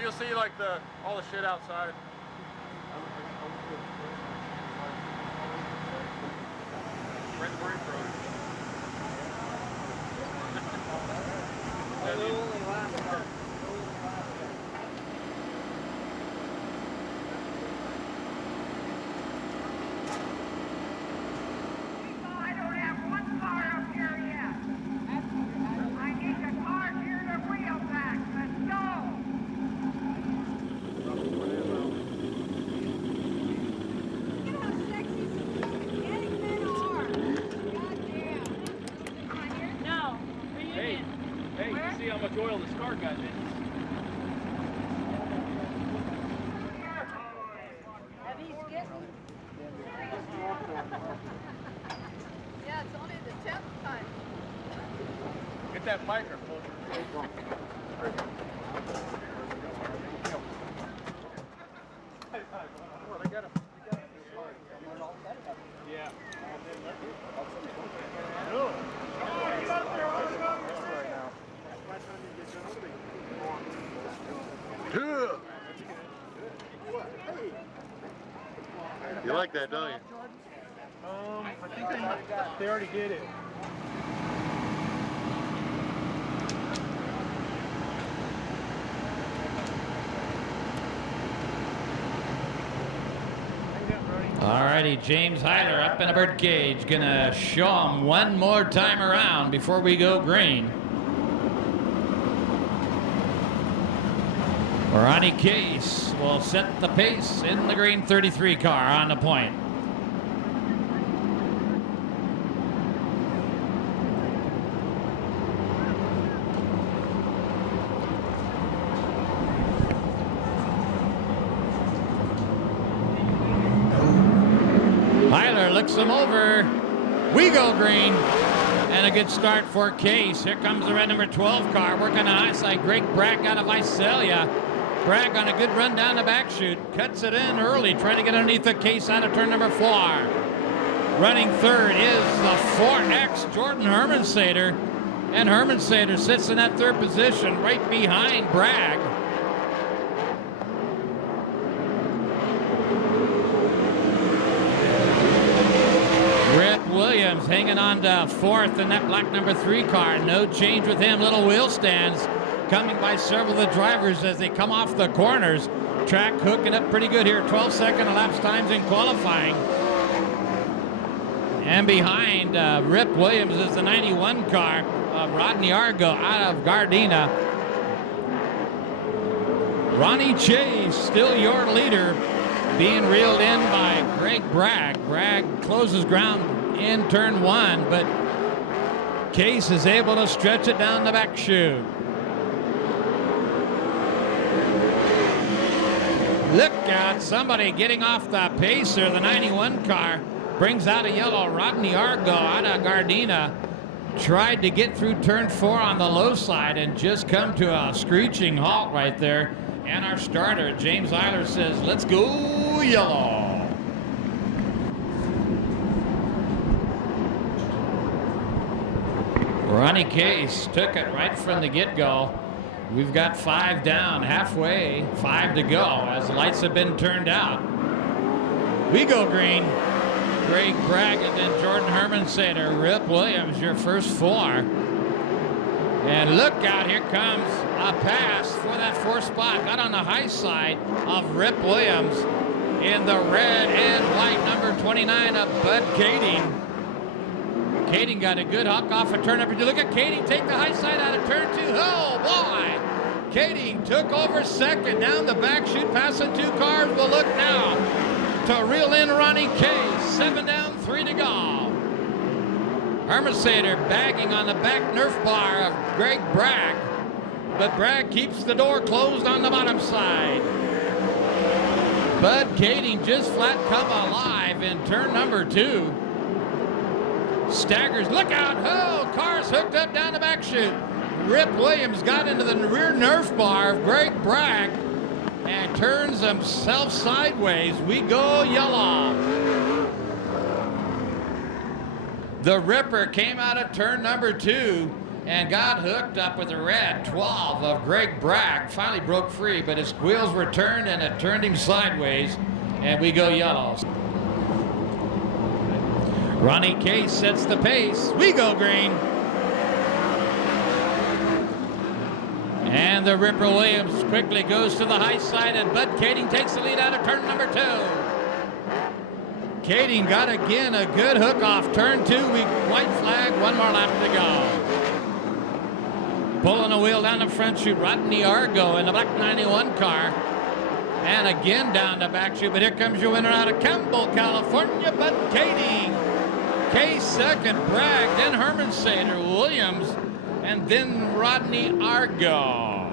You'll see like all the shit outside. Right in the break road. I don't have one car up here yet. I need the car here to wheel back. Let's go. See how much oil this car got in. Are these getting? Yeah, it's only the 10th time. Get that biker closer. Well, they got him. Yeah. You like that, don't you? I think they already did it. Alrighty, James Hyler up in a bird cage. Gonna show him one more time around before we go green. Ronnie Case will set the pace in the green 33 car on the point. Hyler looks him over. We go green. And a good start for Case. Here comes the red number 12 car working on the high side. Greg Bragg out of Visalia. Bragg on a good run down the back chute. Cuts it in early, trying to get underneath the Case out of turn number 4. Running third is the 4X Jordan Hermansader. And Hermansader sits in that third position right behind Bragg. Rip Williams hanging on to fourth in that black number 3 car. No change with him. Little wheel stands coming by several of the drivers as they come off the corners. Track hooking up pretty good here. 12-second elapsed times in qualifying. And behind Rip Williams is the 91 car of Rodney Argo out of Gardena. Ronnie Chase, still your leader, being reeled in by Greg Bragg. Bragg closes ground in turn 1, but Case is able to stretch it down the back chute. Look out, somebody getting off the pacer. The 91 car brings out a yellow. Rodney Argo out of Gardena tried to get through turn 4 on the low side and just come to a screeching halt right there. And our starter, James Hyler, says, let's go yellow. Ronnie Case took it right from the get-go. We've got 5 down, halfway, 5 to go as the lights have been turned out. We go green. Greg Bragg and then Jordan Hermansader. Rip Williams, your first 4. And look out, here comes a pass for that 4th spot. Got on the high side of Rip Williams in the red and white number 29 of Bud Kading. Kading got a good huck off a turn up. If you look at Kading take the high side out of turn 2. Oh boy! Kading took over second down the back chute, passing 2 cars. We'll look now to reel in Ronnie Case. 7 down, 3 to go. Hermansader bagging on the back Nerf bar of Greg Bragg, but Bragg keeps the door closed on the bottom side. Bud Kading just flat come alive in turn number 2. Staggers, look out, oh, car's hooked up down the back chute. Rip Williams got into the rear Nerf bar of Greg Bragg and turns himself sideways. We go yellow. The Ripper came out of turn number 2 and got hooked up with the red 12 of Greg Bragg. Finally broke free, but his wheels were turned and it turned him sideways, and we go yellow. Ronnie Case sets the pace. We go green. And the Ripper Williams quickly goes to the high side, and Bud Kading takes the lead out of turn number 2. Kading got again a good hook off turn 2. White flag, one more lap to go. Pulling a wheel down the front chute, Rodney Argo in the black 91 car. And again down the back chute, but here comes your winner out of Campbell, California, Bud Kading. Case second, Bragg, then Herman Sater, Williams, and then Rodney Argo.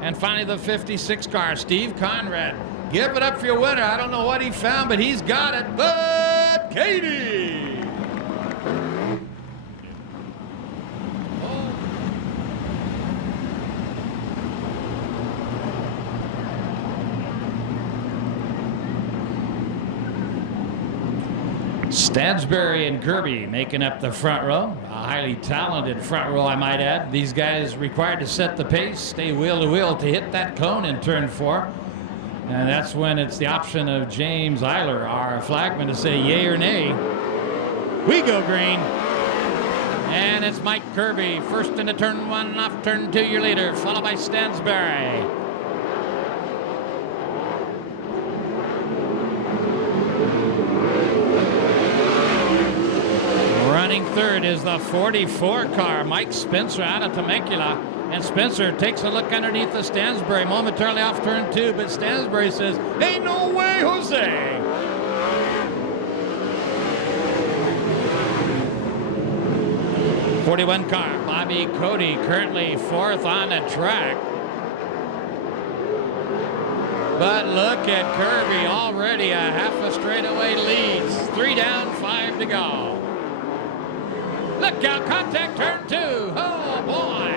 And finally the 56 car, Steve Conrad. Give it up for your winner. I don't know what he found, but he's got it. Bud Kading. Stansbury and Kirby making up the front row. A highly talented front row, I might add. These guys required to set the pace, stay wheel to wheel to hit that cone in turn 4. And that's when it's the option of James Eiler, our flagman, to say yay or nay. We go green. And it's Mike Kirby, first into turn 1 and off turn 2, your leader, followed by Stansbury. Running third is the 44 car, Mike Spencer out of Temecula. And Spencer takes a look underneath the Stansbury, momentarily off turn 2, but Stansbury says, ain't no way, Jose. '41 car, Bobby Cody, currently 4th on the track. But look at Kirby, already a half a straightaway leads. 3 down, 5 to go. Look out, contact turn 2. Oh boy.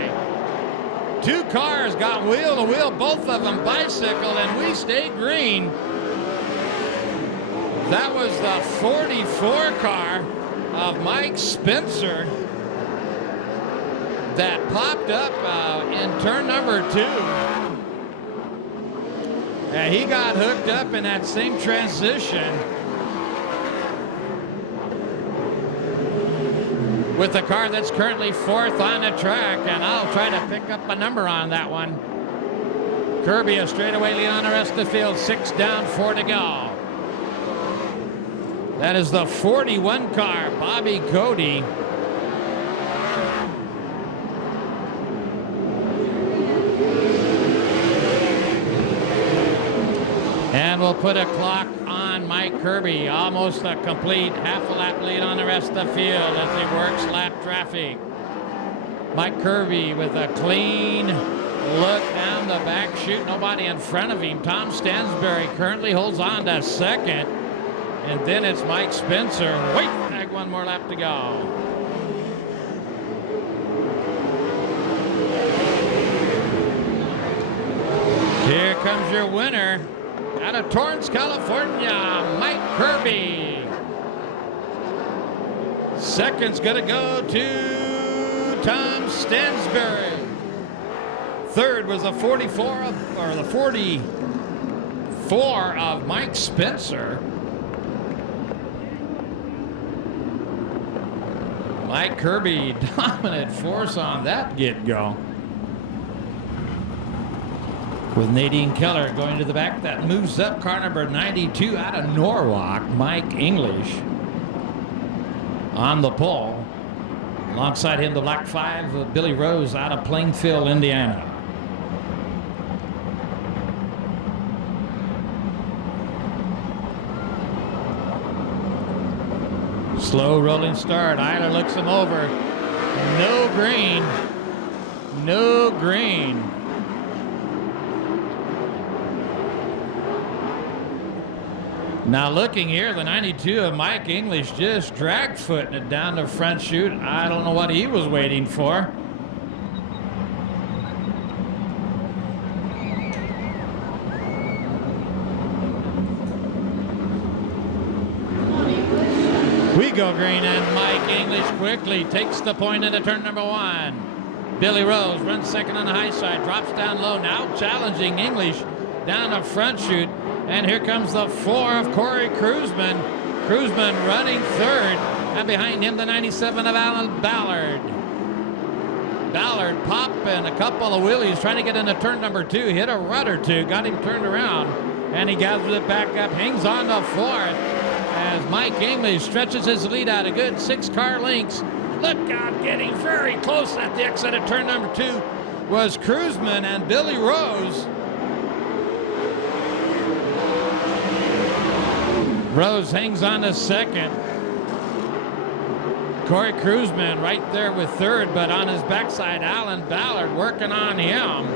2 cars got wheel to wheel, both of them bicycled, and we stayed green. That was the 44 car of Mike Spencer that popped up in turn number 2. And he got hooked up in that same transition with the car that's currently 4th on the track, and I'll try to pick up a number on that one. Kirby a straightaway lead on the rest of the field, 6 down, 4 to go. That is the 41 car, Bobby Cody. And we'll put a clock on Mike Kirby, almost a complete half a lap lead on the rest of the field as he works lap traffic. Mike Kirby with a clean look down the back chute, nobody in front of him. Tom Stansbury currently holds on to 2nd, and then it's Mike Spencer. Wait, flag, one more lap to go. Here comes your winner. Out of Torrance, California, Mike Kirby. 2nd's gonna go to Tom Stansbury. 3rd was the 44 of Mike Spencer. Mike Kirby, dominant force on that get-go. With Nadine Keller going to the back, that moves up car number 92 out of Norwalk, Mike English on the pole. Alongside him, the black 5 of Billy Rose out of Plainfield, Indiana. Slow rolling start. Eiler looks him over. No green. No green. Now looking here, the 92 of Mike English just drag footing it down the front chute. I don't know what he was waiting for. We go green, and Mike English quickly takes the point into turn number 1. Billy Rose runs second on the high side, drops down low, now challenging English down the front chute. And here comes the 4 of Corey Cruzman. Cruzman running third, and behind him the 97 of Alan Ballard. Ballard popping a couple of wheelies, trying to get into turn number 2. Hit a rut or two, got him turned around, and he gathers it back up, hangs on to 4th. As Mike English stretches his lead out a good 6 car lengths. Look out, getting very close at the exit of turn number 2 was Cruzman and Billy Rose. Rose hangs on to second. Corey Cruzman right there with third, but on his backside, Alan Ballard working on him.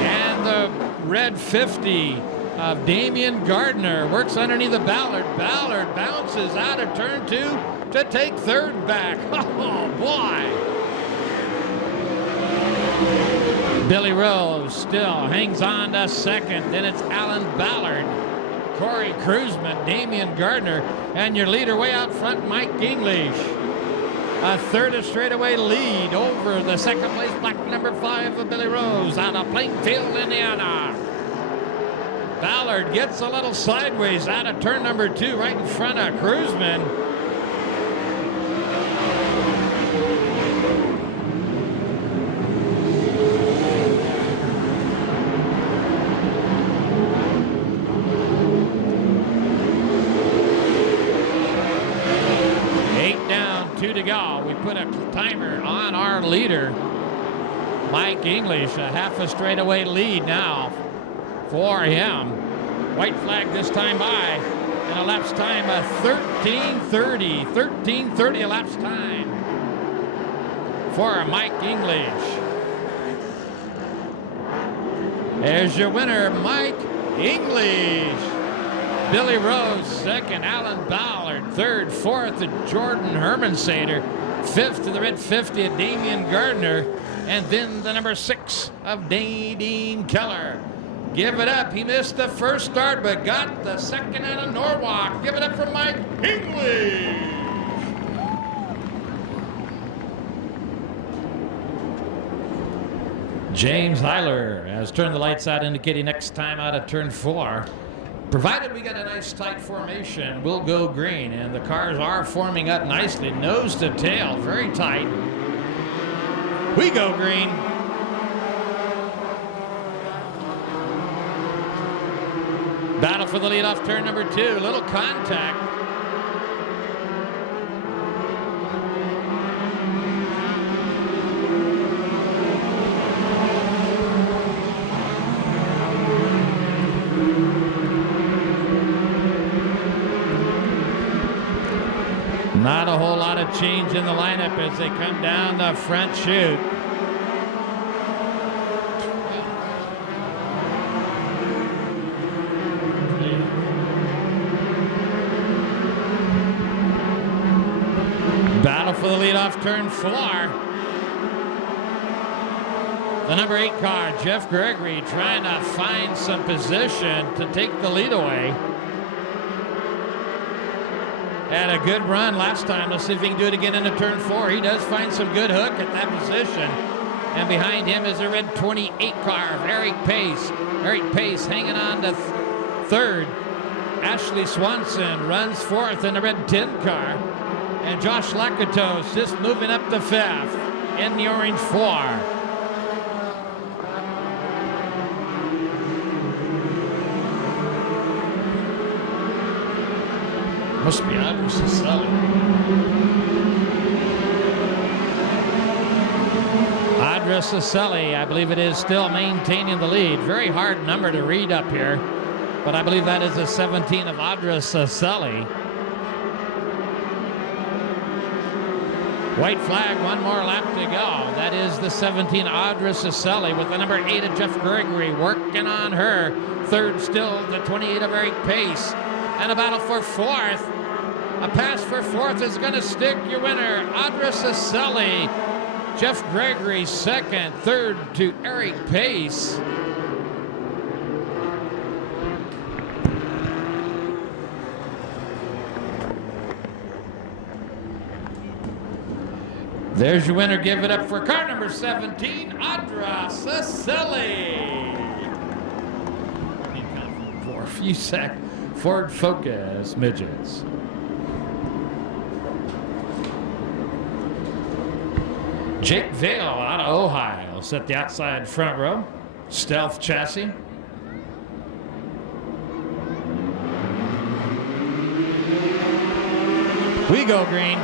And the red 50 of Damian Gardner works underneath the Ballard. Ballard bounces out of turn 2 to take third back. Oh, boy. Billy Rose still hangs on to second. Then it's Alan Ballard, Corey Cruzman, Damian Gardner, and your leader way out front, Mike English. A third of straightaway lead over the second place black number 5 of Billy Rose out of Plainfield, Indiana. Ballard gets a little sideways out of turn number 2 right in front of Cruzman. To go. We put a timer on our leader, Mike English, a half a straightaway lead now for him. White flag this time by, and elapsed time of 13:30. 13:30 elapsed time for Mike English. There's your winner, Mike English. Billy Rose second, Alan Ballard third, fourth to Jordan Hermansader, fifth to the red 50 of Damian Gardner, and then the number 6 of Nadine Keller. Give it up. He missed the first start, but got the second out of Norwalk. Give it up for Mike English. James Heiler has turned the lights out, indicating next time out of turn 4. Provided we got a nice tight formation, we'll go green. And the cars are forming up nicely, nose to tail, very tight. We go green. Battle for the lead off turn number 2. Little contact. Not a whole lot of change in the lineup as they come down the front chute. Battle for the lead off turn 4. The number 8 car, Jeff Gregory, trying to find some position to take the lead away. Had a good run last time. Let's see if he can do it again into turn 4. He does find some good hook at that position. And behind him is the red 28 car of Eric Pace. Eric Pace hanging on to third. Ashley Swanson runs fourth in the red 10 car. And Josh Lakatos just moving up to fifth in the orange 4. Must be Audrey Cicelli. Audrey Cicelli, I believe it is, still maintaining the lead. Very hard number to read up here, but I believe that is a 17 of Audrey Cicelli. White flag, one more lap to go. That is the 17, Audra Cicelli, with the number 8 of Jeff Gregory working on her. Third still, the 28 of Eric Pace. And a battle for fourth. A pass for fourth is going to stick. Your winner, Audra Cicelli. Jeff Gregory second, third to Eric Pace. There's your winner. Give it up for car number 17, Audra Cicelli. For USAC Ford Focus Midgets. Jake Vale out of Ohio set the outside front row. Stealth chassis. We go green.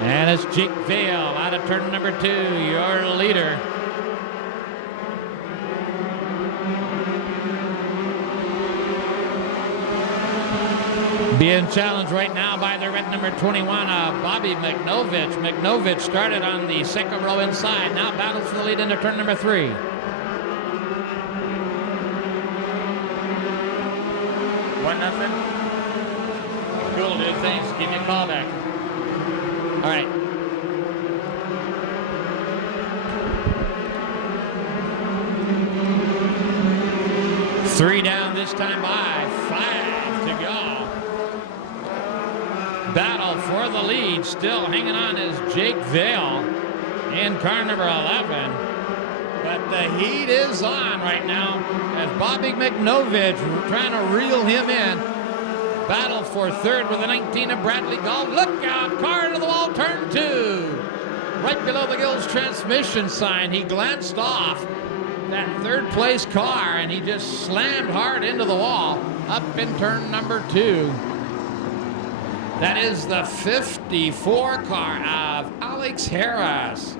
And it's Jake Vale out of turn number 2, your leader. Being challenged right now by the red number 21, Bobby McNovich. McNovich started on the second row inside, now battles for the lead into turn number 3. 1-0. Cool, dude. Thanks. Give me a call back. All right. Three down this time by 5 to go. Battle for the lead. Still hanging on is Jake Vale in car number 11. But the heat is on right now as Bobby McNovich trying to reel him in. Battle for third with the 19 of Bradley Gall. Look out, car to the wall, turn 2. Right below the Gills transmission sign, he glanced off that third place car and he just slammed hard into the wall up in turn number 2. That is the 54 car of Alex Harris.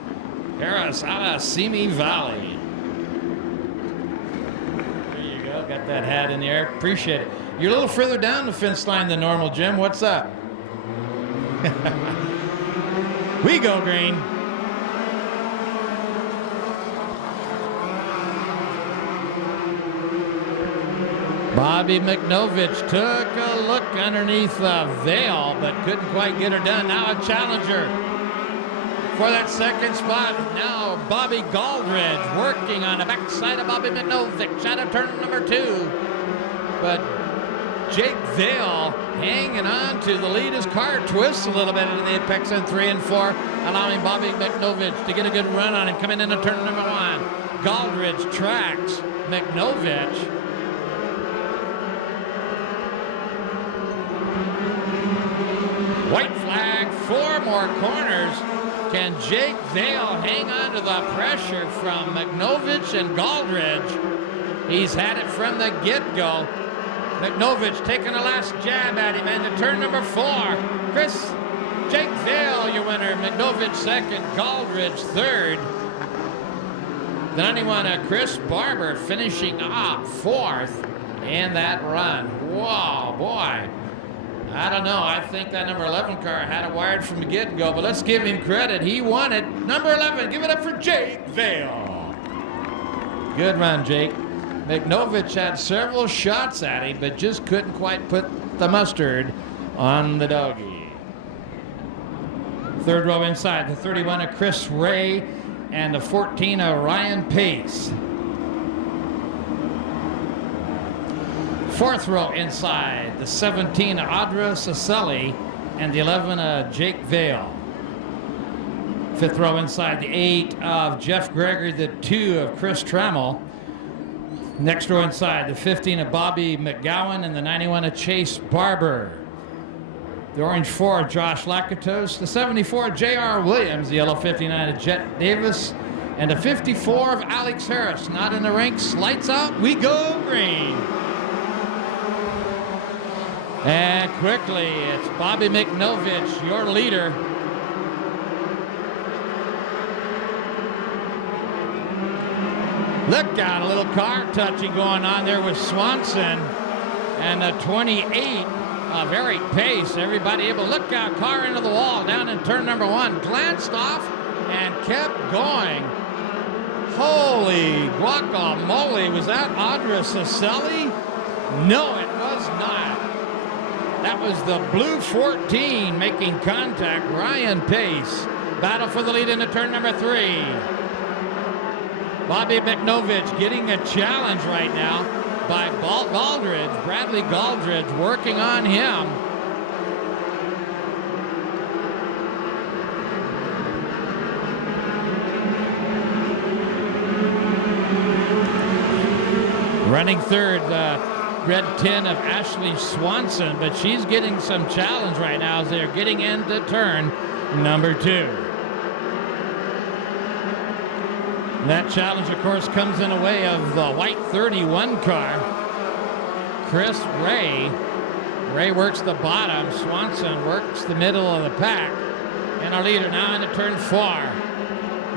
Harris out of Simi Valley. There you go, got that hat in the air, appreciate it. You're a little further down the fence line than normal, Jim. What's up? We go green. Bobby McNovich took a look underneath the veil, but couldn't quite get her done. Now a challenger for that second spot. Now Bobby Galdridge working on the backside of Bobby McNovich out of turn number 2. But Jake Vale hanging on to the lead. His car twists a little bit into the apex in 3 and 4, allowing Bobby McNovich to get a good run on and come into turn number 1. Galdridge tracks McNovich. White flag, 4 more corners. Can Jake Vale hang on to the pressure from McNovich and Galdridge? He's had it from the get-go. McNovich taking a last jab at him into turn number 4. Jake Vale, your winner. McNovich second, Galdridge third. The 91 Chris Barber finishing off 4th in that run. Whoa, boy. I don't know. I think that number 11 car had it wired from the get-go, but let's give him credit. He won it. Number 11, give it up for Jake Vale. Good run, Jake. McNovich had several shots at him, but just couldn't quite put the mustard on the doggy. Third row inside, the 31 of Chris Ray and the 14 of Ryan Pace. Fourth row inside, the 17 of Audra Cicelli and the 11 of Jake Vale. Fifth row inside, the 8 of Jeff Gregory, the 2 of Chris Trammell. Next row inside, the 15 of Bobby McGowan and the 91 of Chase Barber. The orange 4 of Josh Lakatos, the 74 of J.R. Williams, the yellow 59 of Jet Davis, and the 54 of Alex Harris. Not in the ranks, lights out, we go green. And quickly, it's Bobby McNovich, your leader. Look out, a little car touching going on there with Swanson. And the 28 of Eric Pace. Everybody able to look out, car into the wall down in turn number 1. Glanced off and kept going. Holy guacamole, was that Audra Cicelli? No, it was not. That was the blue 14 making contact, Ryan Pace. Battle for the lead into turn number 3. Bobby McNovich getting a challenge right now by Galdridge, Bradley Galdridge working on him. Running third, red 10 of Ashley Swanson, but she's getting some challenge right now as they're getting into turn number 2. That challenge, of course, comes in the way of the white 31 car. Chris Ray. Ray works the bottom. Swanson works the middle of the pack. And our leader now into turn 4.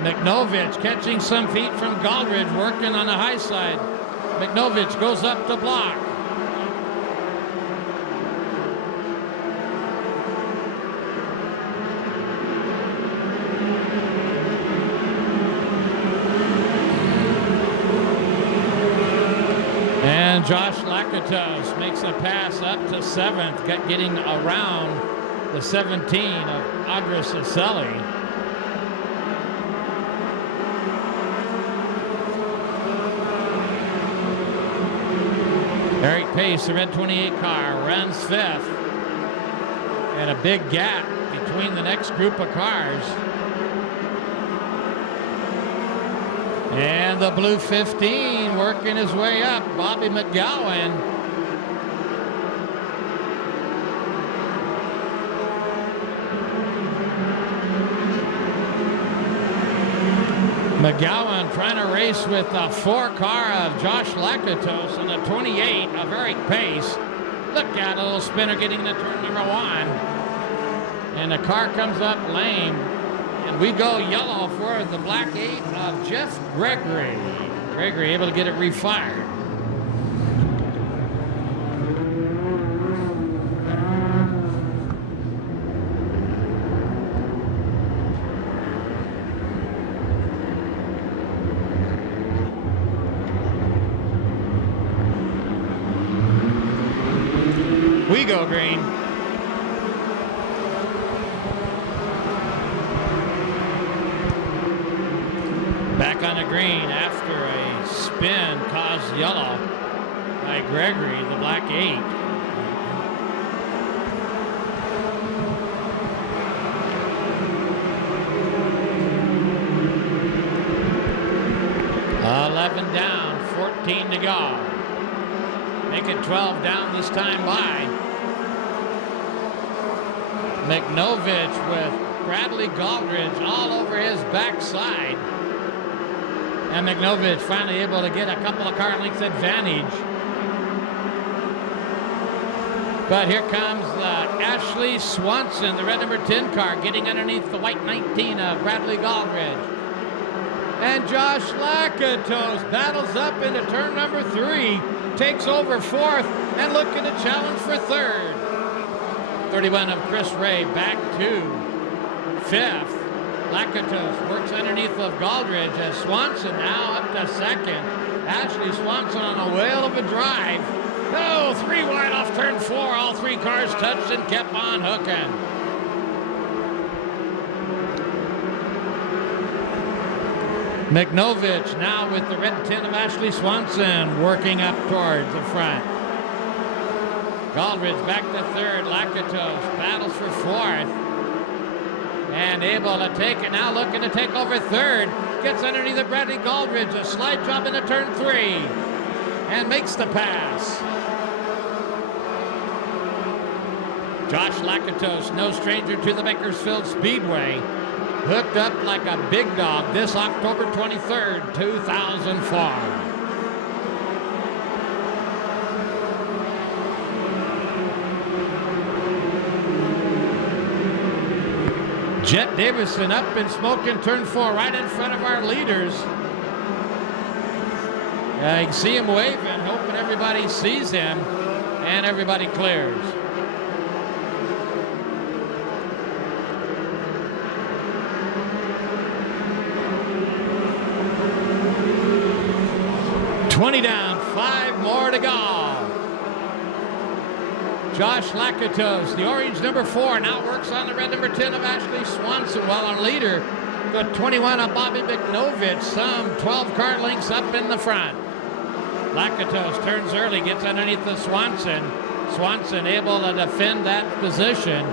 McNovich catching some feet from Galdridge, working on the high side. McNovich goes up to block. And Josh Lakatos makes a pass up to 7th, getting around the 17 of Audra Cicelli. Eric Pace, the red 28 car, runs 5th. And a big gap between the next group of cars. And the blue 15 working his way up, Bobby McGowan. McGowan trying to race with the 4 car of Josh Lakatos and the 28 of Eric Pace. Look at a little spinner getting into turn number 1. And the car comes up lame. And we go yellow for the black 8 of Jeff Gregory. Gregory able to get it refired. We go green. Back on the green after a spin caused yellow by Gregory, the black 8. Down, 14 to go. Make it 12 down this time by. McNovich with Bradley Galdridge all over his backside. And McNovich finally able to get a couple of car lengths advantage. But here comes Ashley Swanson, the red number 10 car, getting underneath the white 19 of Bradley Galdridge. And Josh Lakatos battles up into turn number 3, takes over 4th, and looking to challenge for 3rd. 31 of Chris Ray back to 5th. Lakatos works underneath of Galdridge as Swanson now up to 2nd. Ashley Swanson on a whale of a drive. Oh, 3 wide off turn 4. All 3 cars touched and kept on hooking. McNovich now with the red 10 of Ashley Swanson working up towards the front. Galdridge back to 3rd. Lakatos battles for 4th. And able to take it now, looking to take over 3rd. Gets underneath of Bradley Galdridge. A slide job into turn 3. And makes the pass. Josh Lakatos, no stranger to the Bakersfield Speedway. Hooked up like a big dog this October 23rd, 2004. Jet Davison up in smoke in turn 4, right in front of our leaders. You can see him waving, hoping everybody sees him, and everybody clears. down, 5 more to go. Josh Lakatos, the orange number 4, now works on the red number 10 of Ashley Swanson, while our leader, the 21 of Bobby McNovich, some 12 car lengths up in the front. Lakatos turns early, gets underneath the Swanson. Swanson able to defend that position.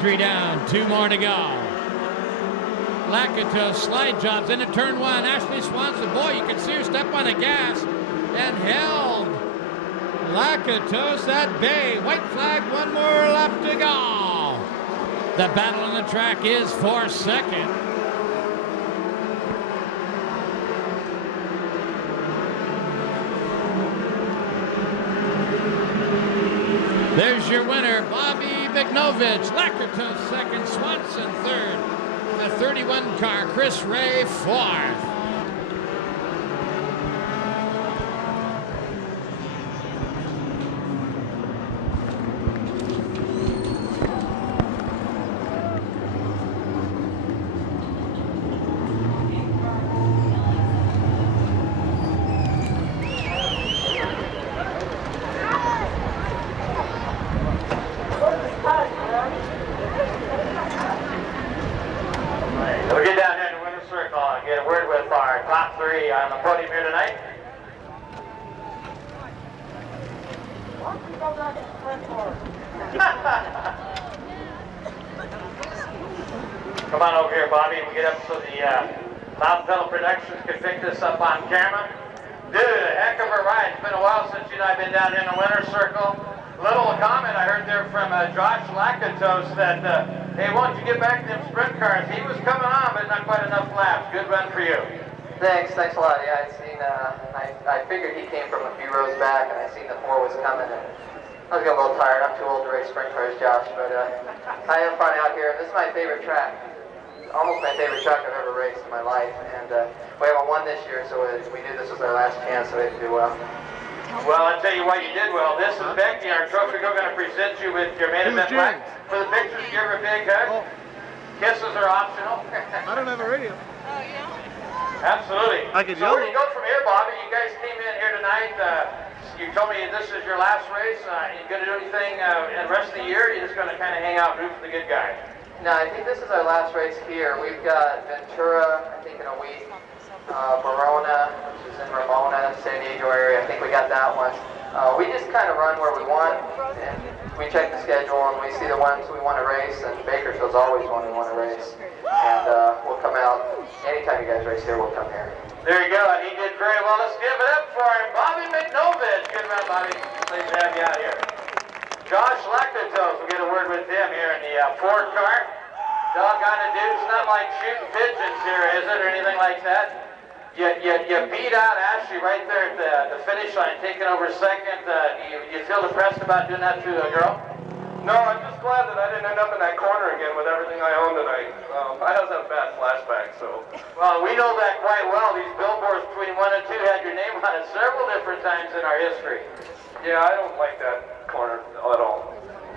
Three down, 2 more to go. Lakatos slide jobs into turn 1. Ashley Swanson, boy, you can see her step on the gas and held Lakatos at bay. White flag, 1 more lap to go. The battle on the track is for second. There's your winner, Bobby McNovich. Lakatos second, Swanson third. The 31 car, Chris Ray fourth. Come on over here, Bobby. We get up so the Loud Pedal Productions can pick this up on camera. Dude, a heck of a ride. It's been a while since you and I have been down in the winner's circle. Little comment I heard there from Josh Lakatos that, hey, why don't you get back to them sprint cars? He was coming on, but not quite enough laps. Good run for you. Thanks a lot. Yeah, I figured he came from a few rows back, and I seen the 4 was coming, and I was getting a little tired. I'm too old to race sprint cars, Josh, but I have fun out here. This is my favorite track. Almost my favorite track I've ever raced in my life, and we haven't won this year, so we knew this was our last chance, so we had to do well. Well, I'll tell you why you did well. This is Becky, our trophy girl, going to present you with your main event plaque. For the pictures, give her a big hug. Kisses are optional. I don't have a radio. Oh, you know? Absolutely. I could so yell. where do you go from here, Bobby? You guys came in here tonight. You told me this is your last race. You going to do anything in the rest of the year? Or you just going to kind of hang out and root for the good guy? No, I think this is our last race here. We've got Ventura, I think in a week, Verona, which is in Ramona, San Diego area. I think we got that one. We just kind of run where we want, and we check the schedule, and we see the ones we want to race, and Bakersfield's always one we want to race. And we'll come out, anytime you guys race here, we'll come here. There you go, and he did very well. Let's give it up for him, Bobby McNovich. Good run, Bobby. Pleased to have you out here. Josh Lakatos, we'll get a word with him here in the Ford car. Doggone it, dude. It's not like shooting pigeons here, is it, or anything like that? You beat out Ashley right there at the finish line, taking over second. You feel depressed about doing that to a girl? No, I'm just glad that I didn't end up in that corner again with everything I own tonight. I just have a bad flashback, so. Well, we know that quite well. These billboards between 1 and 2 had your name on it several different times in our history. Yeah, I don't like that corner at all.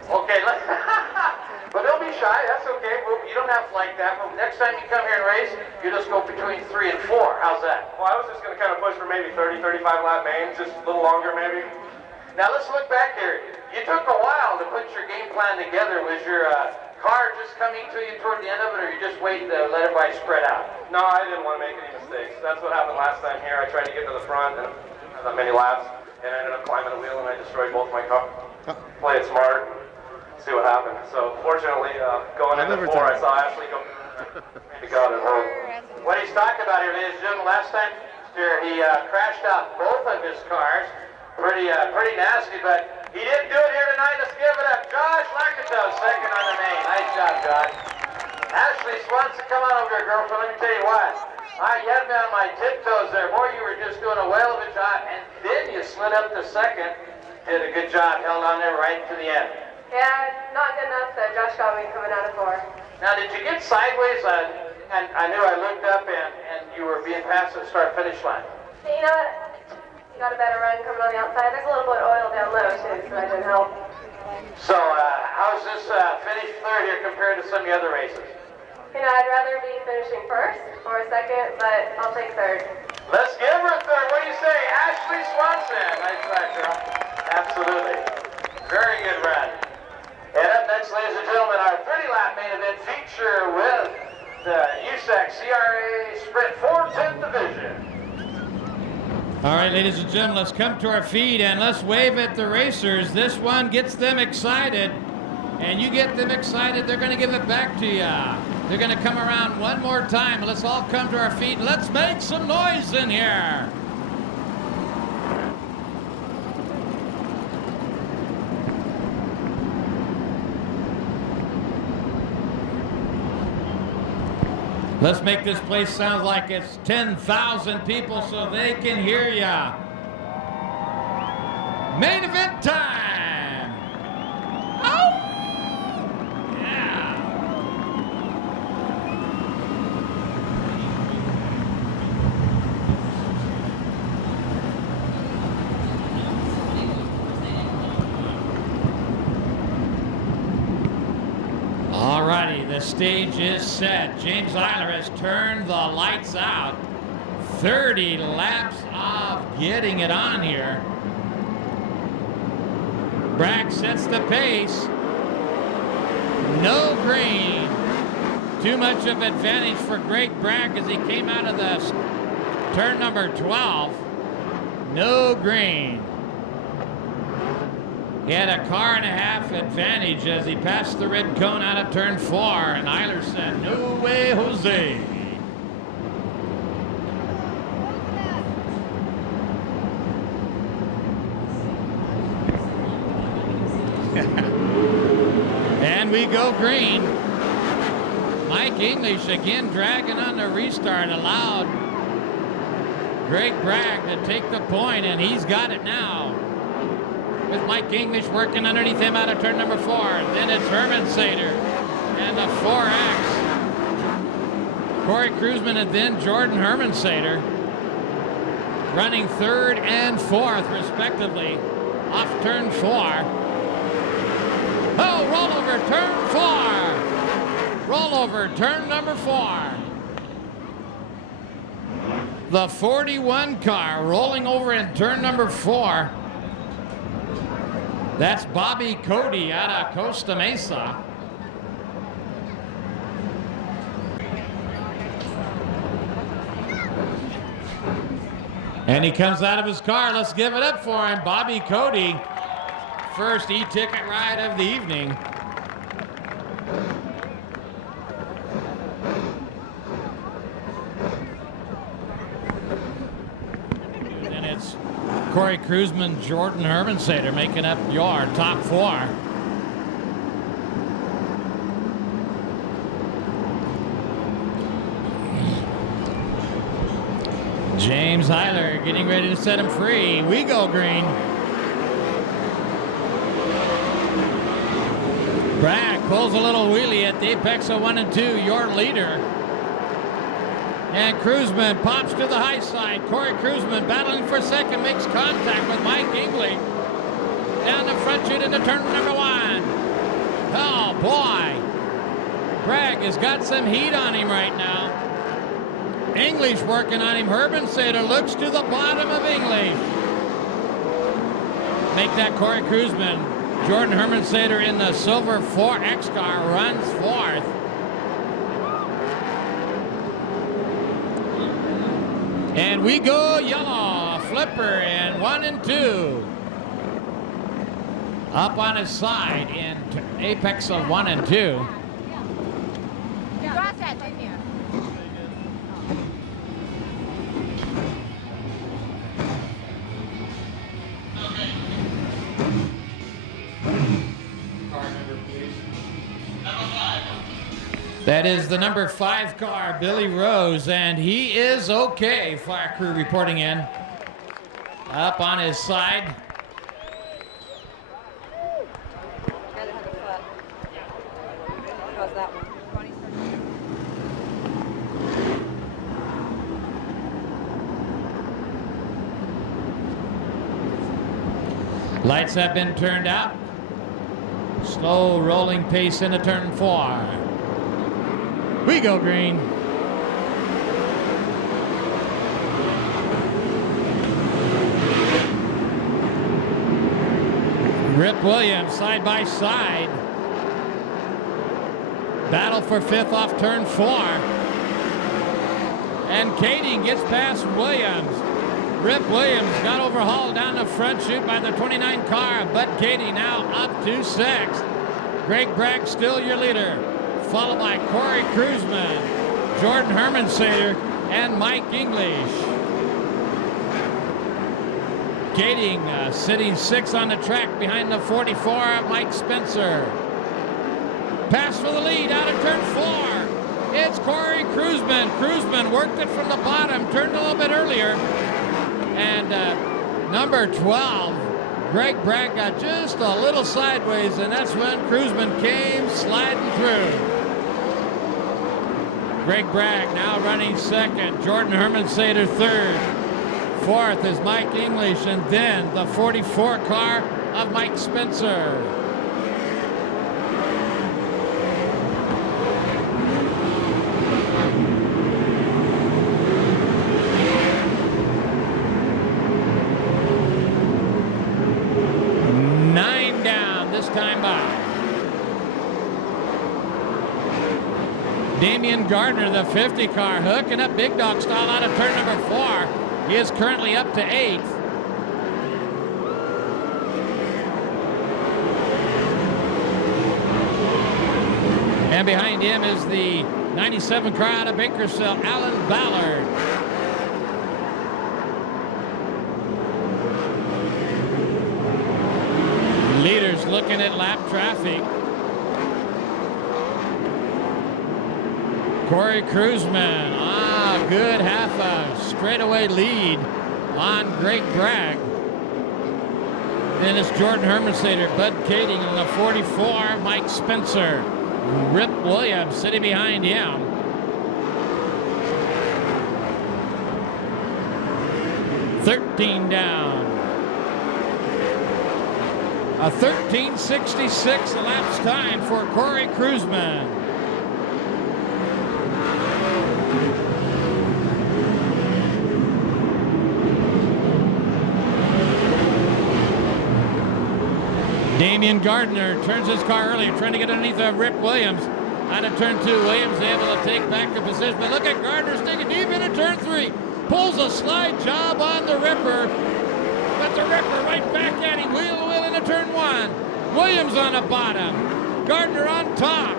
Okay, but don't be shy. That's okay. You don't have to like that. But next time you come here and race, you just go between 3 and 4. How's that? Well, I was just going to kind of push for maybe 30, 35 lap mains, just a little longer maybe. Now let's look back here. You took a while to put your game plan together. Was your car just coming to you toward the end of it, or you just waiting to let everybody spread out? No, I didn't want to make any mistakes. That's what happened last time here. I tried to get to the front and not many laps, and I ended up climbing the wheel and I destroyed both my cars. Play it smart. See what happened. So fortunately, going into 4, I saw Ashley go. Maybe got it home. What he's talking about here, ladies and gentlemen, last time he crashed out both of his cars. Pretty nasty, but he didn't do it here tonight. Let's give it up. Josh Lakatos, second on the main. Nice job, Josh. Ashley Swanson, come on over here, girlfriend. Let me tell you what. You had me on my tiptoes there. Boy, you were just doing a whale of a job, and then you slid up to second. Did a good job. Held on there right to the end. Yeah, not good enough that Josh got me coming out of 4. Now, did you get sideways? And I knew I looked up and you were being passed at the start-finish line. Hey, you know what? You got a better run coming on the outside. There's a little bit of oil down low, too, so that didn't help. So, how's this finish third here compared to some of the other races? You know, I'd rather be finishing first or second, but I'll take third. Let's give her a third. What do you say? Ashley Swanson. Nice try, girl. Absolutely. Very good run. And up next, ladies and gentlemen, our 30-lap main event feature with the USAC CRA Sprint 410 Division. All right, ladies and gentlemen, let's come to our feet and let's wave at the racers. This one gets them excited, and you get them excited, they're going to give it back to you. They're going to come around one more time. Let's all come to our feet. Let's make some noise in here. Let's make this place sound like it's 10,000 people so they can hear ya. Main event time. Oh! Yeah. Alrighty, the stage is set. James Eiler has turned the lights out. 30 laps of getting it on here. Bragg sets the pace. No green. Too much of advantage for Greg Bragg as he came out of the turn number 12. No green. He had a car and a half advantage as he passed the red cone out of turn 4, and Eiler said, "No way, Jose." And we go green. Mike English again dragging on the restart, allowed Greg Bragg to take the point, and he's got it now. With Mike English working underneath him out of turn number 4. Then it's Herman Sater and the 4X. Corey Kruzman and then Jordan Herman Sater running 3rd and 4th respectively off turn 4. Oh, rollover turn 4. Rollover turn number 4. The 41 car rolling over in turn number 4. That's Bobby Cody out of Costa Mesa. And he comes out of his car. Let's give it up for him. Bobby Cody, first e-ticket ride of the evening. And it's Corey Kruzman, Jordan Herman Sater making up your top 4. James Eiler getting ready to set him free. We go green. Bragg pulls a little wheelie at the apex of 1 and 2, your leader. And Kruzman pops to the high side. Corey Kruzman battling for second, makes contact with Mike English. Down the front chute into turn number 1. Oh boy. Bragg has got some heat on him right now. English working on him. Herman Sater looks to the bottom of English. Make that Corey Kruzman. Jordan Herman Sater in the silver 4X car runs 4th. And we go yellow, flipper in 1 and 2. Up on his side in apex of 1 and 2. You got that, didn't you? That is the number 5 car, Billy Rose, and he is okay. Fire crew reporting in. Up on his side. Lights have been turned out. Slow rolling pace into turn 4. We go green. Rip Williams side by side. Battle for 5th off turn 4. And Kading gets past Williams. Rip Williams got overhauled down the front chute by the 29 car. Bud Kading now up to 6th. Greg Bragg still your leader, followed by Corey Kruzman, Jordan Hermansader, and Mike English. Kading sitting 6th on the track behind the 44 of Mike Spencer. Pass for the lead out of turn 4. It's Corey Kruzman. Kruzman worked it from the bottom, turned a little bit earlier. And number 12, Greg Bragg got just a little sideways, and that's when Kruzman came sliding through. Greg Bragg now running 2nd. Jordan Hermansader 3rd. 4th is Mike English, and then the 44 car of Mike Spencer. Time by. Damian Gardner, the 50 car, hooking up big dog style out of turn number 4. He is currently up to 8th. And behind him is the 97 car out of Bakersfield, Alan Ballard. Leaders looking at lap traffic. Corey Kruzman, good half a straightaway lead on Greg Bragg. Then it's Jordan Hermansader, Bud Kading on the 44, Mike Spencer. Rip Williams sitting behind him. $13 down. A 13:66 elapsed time for Corey Kruzman. Damian Gardner turns his car early, trying to get underneath of Rip Williams. Out of turn 2, Williams able to take back the position. But look at Gardner sticking deep into turn 3. Pulls a slide job on the Ripper. But the Ripper right back at him, wheel to wheel into turn 1. Williams on the bottom, Gardner on top.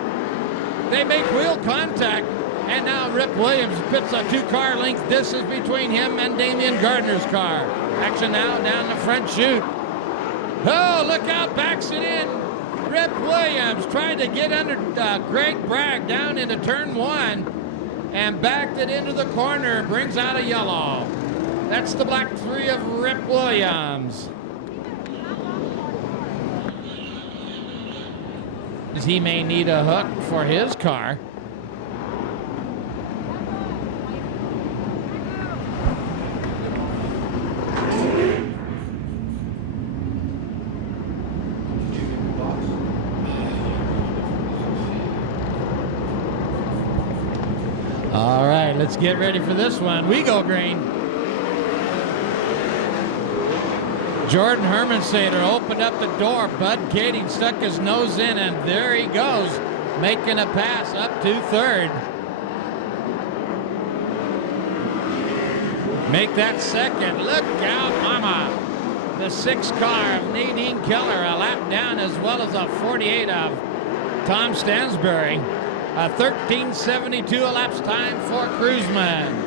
They make wheel contact, and now Rip Williams puts a 2-car length distance between him and Damian Gardner's car. Action now down the front chute. Oh, look out, backs it in. Rip Williams trying to get under Greg Bragg down into turn 1 and backed it into the corner, brings out a yellow. That's the black 3 of Rip Williams. He may need a hook for his car. All right, let's get ready for this one. We go green. Jordan Hermansader opened up the door. Bud Kading stuck his nose in, and there he goes, making a pass up to 3rd. Make that 2nd. Look out, mama. The 6 car of Nadine Keller, a lap down, as well as a 48 of Tom Stansbury. A 13:72 elapsed time for Kruzman.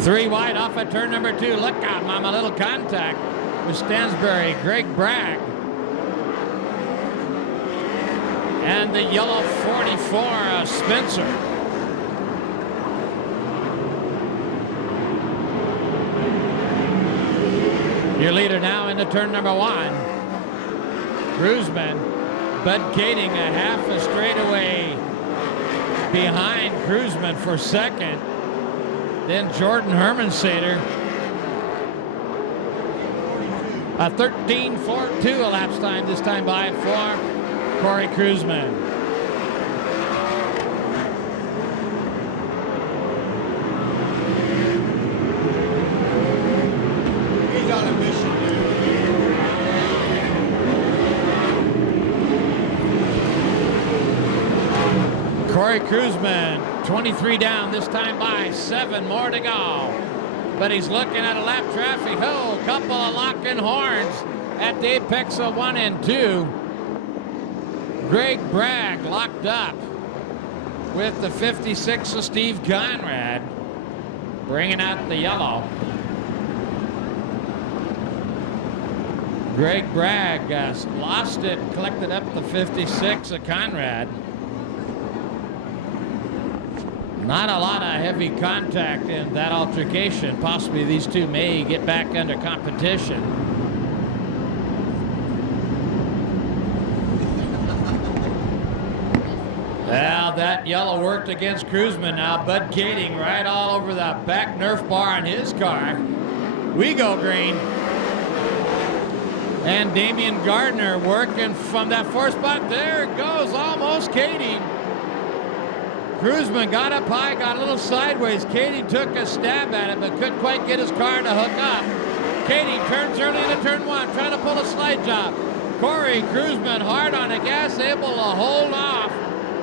Three wide off at turn number 2. Look out, mama. Little contact with Stansbury, Greg Bragg. And the yellow 44, Spencer. Your leader now into turn number 1. Kruzman, Bud Kading a half a straightaway behind Cruzman for second. Then Jordan Hermansater. A 13.42 elapsed time, this time by for Corey Cruzman. He's on a mission, Corey Cruzman, 23 down, this time by 7 more to go. But he's looking at a lap traffic. Oh, couple of locking horns at the apex of 1 and 2. Greg Bragg locked up with the 56 of Steve Conrad, bringing out the yellow. Greg Bragg lost it, collected up the 56 of Conrad. Not a lot of heavy contact in that altercation. Possibly these two may get back under competition. Well, that yellow worked against Cruzman. Now Bud Kading right all over the back Nerf bar on his car. We go green. And Damian Gardner working from that 4th spot. There it goes, almost Kading. Cruzman got up high, got a little sideways. Kading took a stab at it, but couldn't quite get his car to hook up. Kading turns early into turn 1, trying to pull a slide job. Corey Cruzman hard on the gas, able to hold off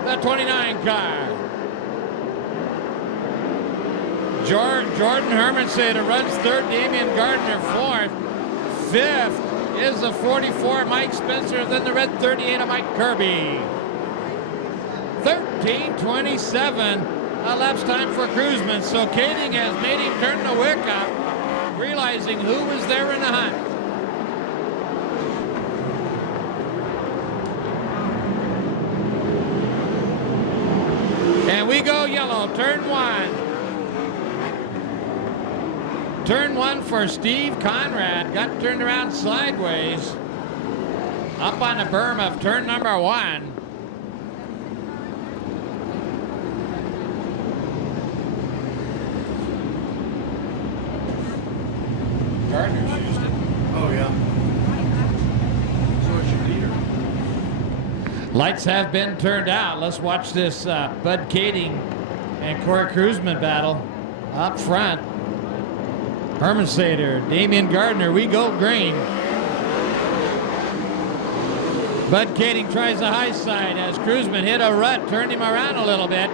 the 29 car. Jordan Hermansater runs 3rd, Damian Gardner 4th. 5th is the 44, Mike Spencer, then the red 38 of Mike Kirby. 13.27 elapsed time for Cruzman. So Kading has made him turn the wick up, realizing who was there in the hunt. And we go yellow, turn 1. Turn 1 for Steve Conrad. Got turned around sideways. Up on the berm of turn number 1. Gardner's used it. Oh, yeah. So it's your leader. Lights have been turned out. Let's watch this Bud Kading and Corey Cruzman battle up front. Hermansater, Damian Gardner, we go green. Bud Kading tries the high side as Cruzman hit a rut, turned him around a little bit.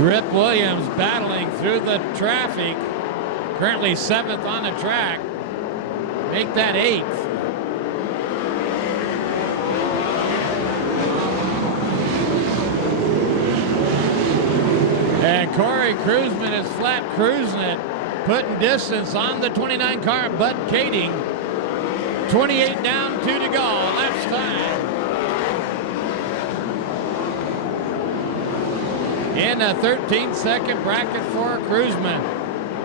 Rip Williams battling through the traffic. Currently 7th on the track. Make that 8th. And Corey Cruzman is flat cruising it, putting distance on the 29 car, Bud Kading. 28 down, 2 to go. Laps time. In a 13-second bracket for Cruzman.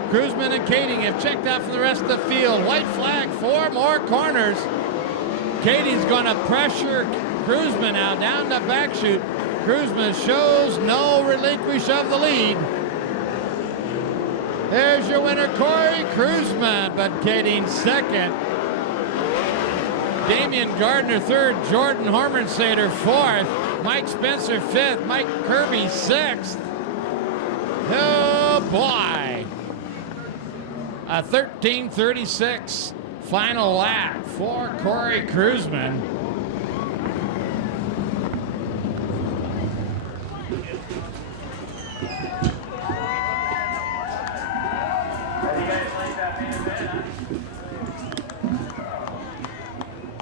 Cruzman and Kading have checked out from the rest of the field. White flag, 4 more corners. Kading's going to pressure Cruzman out down the back chute. Cruzman shows no relinquish of the lead. There's your winner, Corey Cruzman, but Kading 2nd. Damian Gardner 3rd, Jordan Hermansater 4th, Mike Spencer 5th, Mike Kirby 6th. Oh boy. A 13:36 final lap for Corey Cruzman.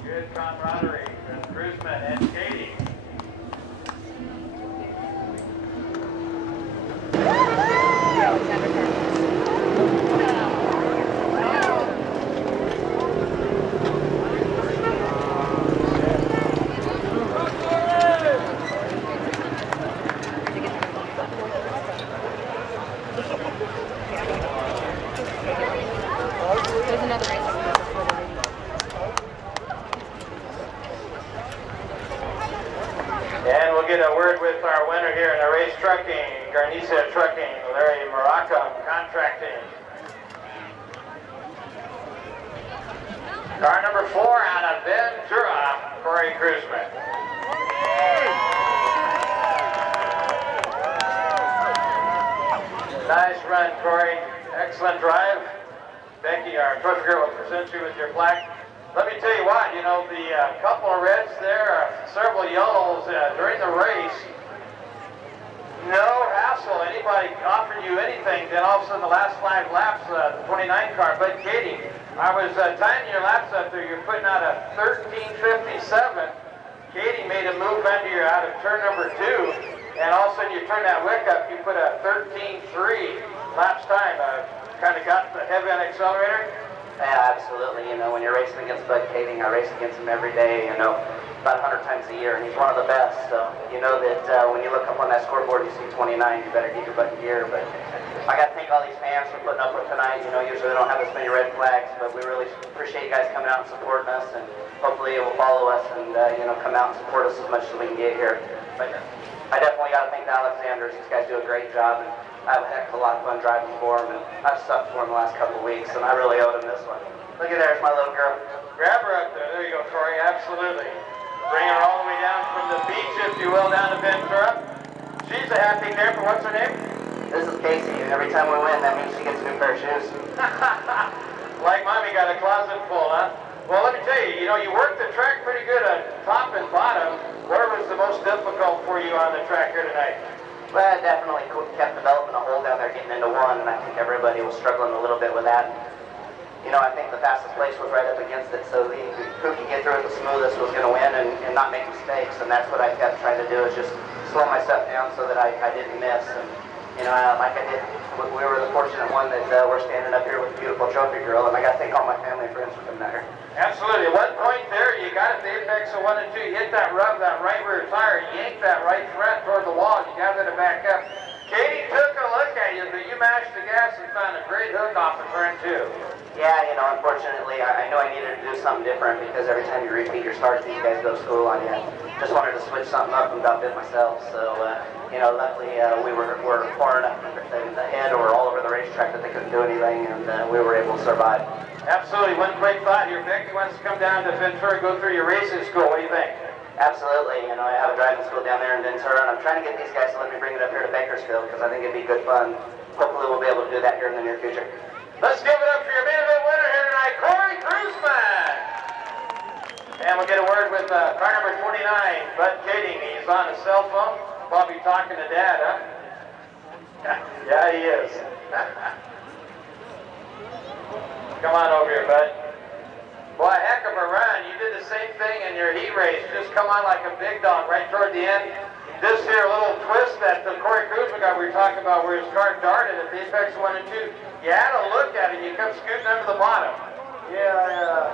Good camaraderie from Cruzman and Kading. He's trucking. Larry Maracum contracting. Car number 4 out of Ventura, Corey Cruzman. Nice run, Corey. Excellent drive. Becky, our trophy girl, will present you with your plaque. Let me tell you what, you know, the couple of reds there, several yellows during the race. No hassle. Anybody offering you anything, then all of a sudden the last 5 laps, the 29 car, Bud Katie, I was timing your laps up there. You're putting out a 13:57. Katie made a move under you out of turn number 2. And all of a sudden you turn that wick up, you put a 13.3 laps time. Kind of got the heavy on the accelerator? Yeah, absolutely. You know, when you're racing against Bud Kading, I race against him every day, you know, about 100 times a year, and he's one of the best. So you know that when you look up on that scoreboard, you see 29, you better get your butt in gear. But I got to thank all these fans for putting up with tonight. You know, usually we don't have as many red flags, but we really appreciate you guys coming out and supporting us, and hopefully it will follow us and, you know, come out and support us as much as we can get here. But I definitely got to thank the Alexanders. These guys do a great job, and I have a heck of a lot of fun driving for them, and I've sucked for them the last couple of weeks, and I really owed them this one. Look at there's my little girl. Grab her up there. There you go, Corey. Absolutely. Bring her all the way down from the beach, if you will, down to Ventura. She's a happy camper. What's her name? This is Casey, and every time we win, that means she gets a new pair of shoes. Like Mommy got a closet full, huh? Well, let me tell you, you know, you worked the track pretty good on top and bottom. Where was the most difficult for you on the track here tonight? Well, I definitely kept developing a hole down there getting into 1, and I think everybody was struggling a little bit with that. You know, I think the fastest place was right up against it, so who could get through it the smoothest was going to win and not make mistakes, and that's what I kept trying to do, is just slow myself down so that I didn't miss. And, you know, like I did, we were the fortunate one that we're standing up here with a beautiful trophy girl, and I got to thank all my family and friends for coming out here. Absolutely. At one point there, you got at the apex of 1 and 2, you hit that rub, that right rear tire, yanked that right front toward the wall, you got it to back up. Katie took a look at you, but you mashed the gas and found a great hook off of turn 2. Yeah, you know, unfortunately, I know I needed to do something different because every time you repeat your starts, these guys go to school on you. Just wanted to switch something up and about bit myself. So, you know, luckily we were far enough ahead or all over the racetrack that they couldn't do anything, and we were able to survive. Absolutely. One quick thought here. Becky wants to come down to Ventura, go through your racing school. What do you think? Absolutely. You know, I have a driving school down there in Ventura, and I'm trying to get these guys to let me bring it up here to Bakersfield because I think it'd be good fun. Hopefully we'll be able to do that here in the near future. Let's give it up for your main event winner here tonight, Corey Cruzman. And we'll get a word with car number 29, Bud Kading. He's on a cell phone. Probably talking to Dad, huh? Yeah, he is. Come on over here, Bud. Boy, heck of a run. You did the same thing in your heat race. Just come on like a big dog right toward the end. This here little twist that Corey Cruzman got we were talking about where his car darted at the apex 1 and 2. You had to look at it. You kept scooting under the bottom. Yeah,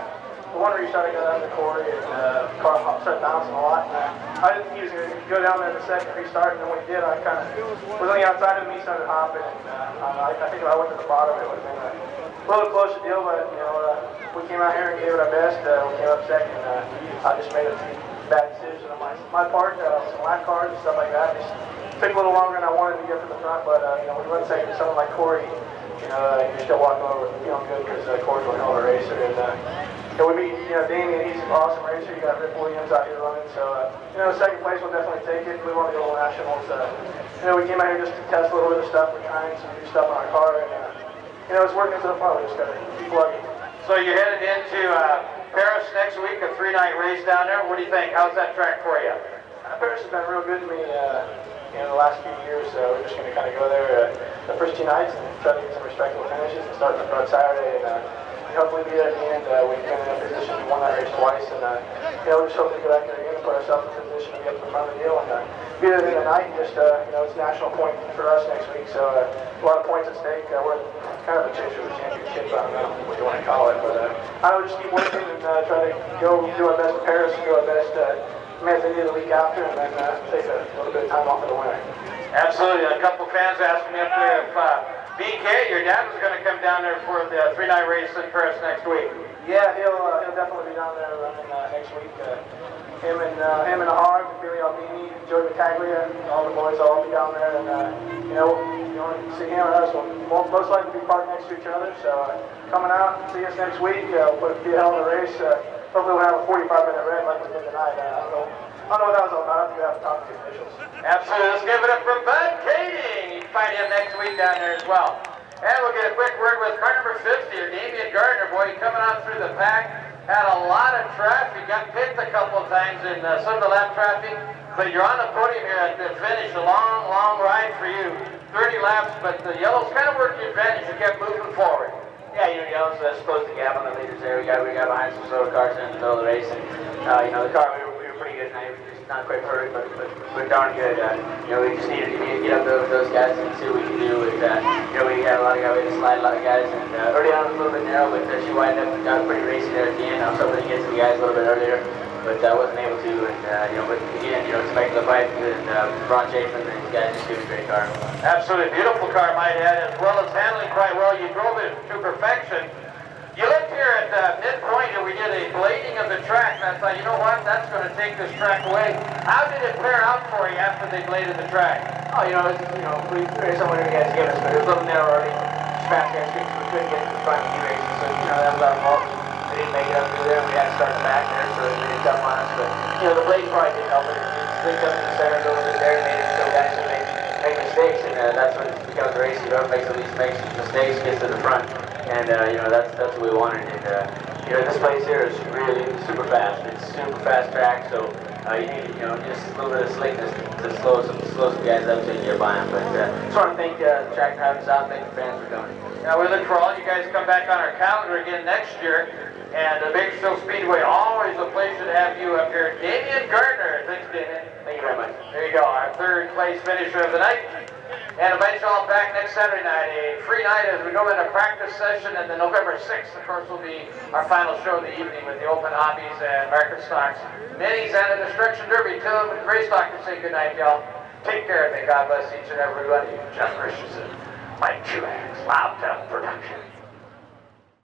the one restart I got out of the Corey and the car started bouncing a lot. And I didn't think he was going to go down there in the second restart, and then when he did, I kind of was on the outside of him. He started hopping, and I think if I went to the bottom, it would have been a little closer deal. But you know, we came out here and gave it our best. We came up second. I just made a few bad decisions on my part, some lap cars and stuff like that. Just took a little longer than I wanted to get from the front. But you know, when you run second to someone like Corey, you know, you're still walking over feeling good because Corey's a hell of a racer. And we meet, you know, Damien, he's an awesome racer. You got Rick Williams out here running. So, you know, second place we'll definitely take it. We want to go to nationals. You know, we came out here just to test a little bit of stuff. We're trying some new stuff on our car. And, you know, it's working so far. We just got to keep plugging. So you're headed into Paris next week, a 3-night race down there. What do you think? How's that track for you? Paris has been real good to me, you know, the last few years. We're just going to kind of go there the first 2 nights and try to get some respectable finishes and start the front Saturday. And hopefully be there at the end. We've been in a position to win that race twice. And, you know, we're just hoping to go back there again and put ourselves in a position to be up to the front of the deal. And be there the night. And just, you know, it's national point for us next week. So a lot of points at stake. We're kind of a chase for the championship. I don't know what you want to call it. But I would just keep working and try to go do our best in Paris and do our best Manzanita the week after, and then take a little bit of time off for the winter. Absolutely. A couple fans asked me up there if BK, your dad, was going to come down there for the 3-night race in Paris next week. Yeah, he'll definitely be down there running next week. him and the Hog, Billy Albini, Joey Battaglia, all the boys will all be down there. And you know, if you want to see him or us, we'll most likely be parked next to each other. So coming out, see us next week. We'll be a hell of a race. Hopefully we'll have a 45-minute red like we did tonight. I don't know what that was all about. I think we have to talk to the officials. Absolutely. Let's give it up for Bud Kading. You can find him next week down there as well. And we'll get a quick word with car number 50, Damian Gardner. Boy, coming on through the pack. Had a lot of traffic. Got picked a couple of times in some of the lap traffic. But you're on the podium here at the finish. A long, long ride for you. 30 laps, but the yellows kind of worked your advantage. You kept moving forward. Yeah, you know, yellows closed the gap on the leaders there. We got behind some slower cars in the middle of the race, and you know, the car we were pretty good tonight. We were just not quite perfect, but we're darn good. You know, we just needed to get up there with those guys and see what we could do. And you know, we had a lot of guys, we had to slide a lot of guys, and early on was a little bit narrow, but she widened up, got pretty racy there at the end. I was hoping to get to the guys a little bit earlier, but I wasn't able to. And you know, but again, you know, it's back to the fight, and Ron Chapin and these guys just do a great car. Absolutely beautiful car, might add, as well as handling quite well. You drove it to perfection. You looked here at midpoint and we did a blading of the track, and I thought, you know what, that's going to take this track away. How did it pair out for you after they bladed the track? Oh, you know, we raised someone you guys gave us, but it was a little narrow early. Fast guys couldn't get to the front of the racing, so you know, that was our fault. We didn't make it up through there, and we had to start the back there, so it made it tough on us. But you know, the blades probably didn't help it. It linked up to the center a little bit there, and made it so guys could make mistakes, and that's when it becomes a race. Whoever makes the least mistakes gets to the front. And you know, that's what we wanted. And you know, this place here is really super fast. It's super fast track, so you need, you know, just a little bit of slickness to slow some guys up so you can get by them. But just want to thank the track drivers out, thank the fans for coming. Now we look for all you guys to come back on our calendar again next year. And Bakersfield Speedway, always a pleasure to have you up here. Damian Gardner. Thanks, Damian. Thank you very much. There you go, our third place finisher of the night. And invite you all back next Saturday night, a free night as we go into practice session, and then November 6th, of course, will be our final show of the evening with the Open Hobbies and Market Stocks, Minis, and the Destruction Derby. Till Ray Stockton say good night, y'all. Take care, and may God bless each and every one of you. Jeff Christensen, Mike Truax, Loud Town Production.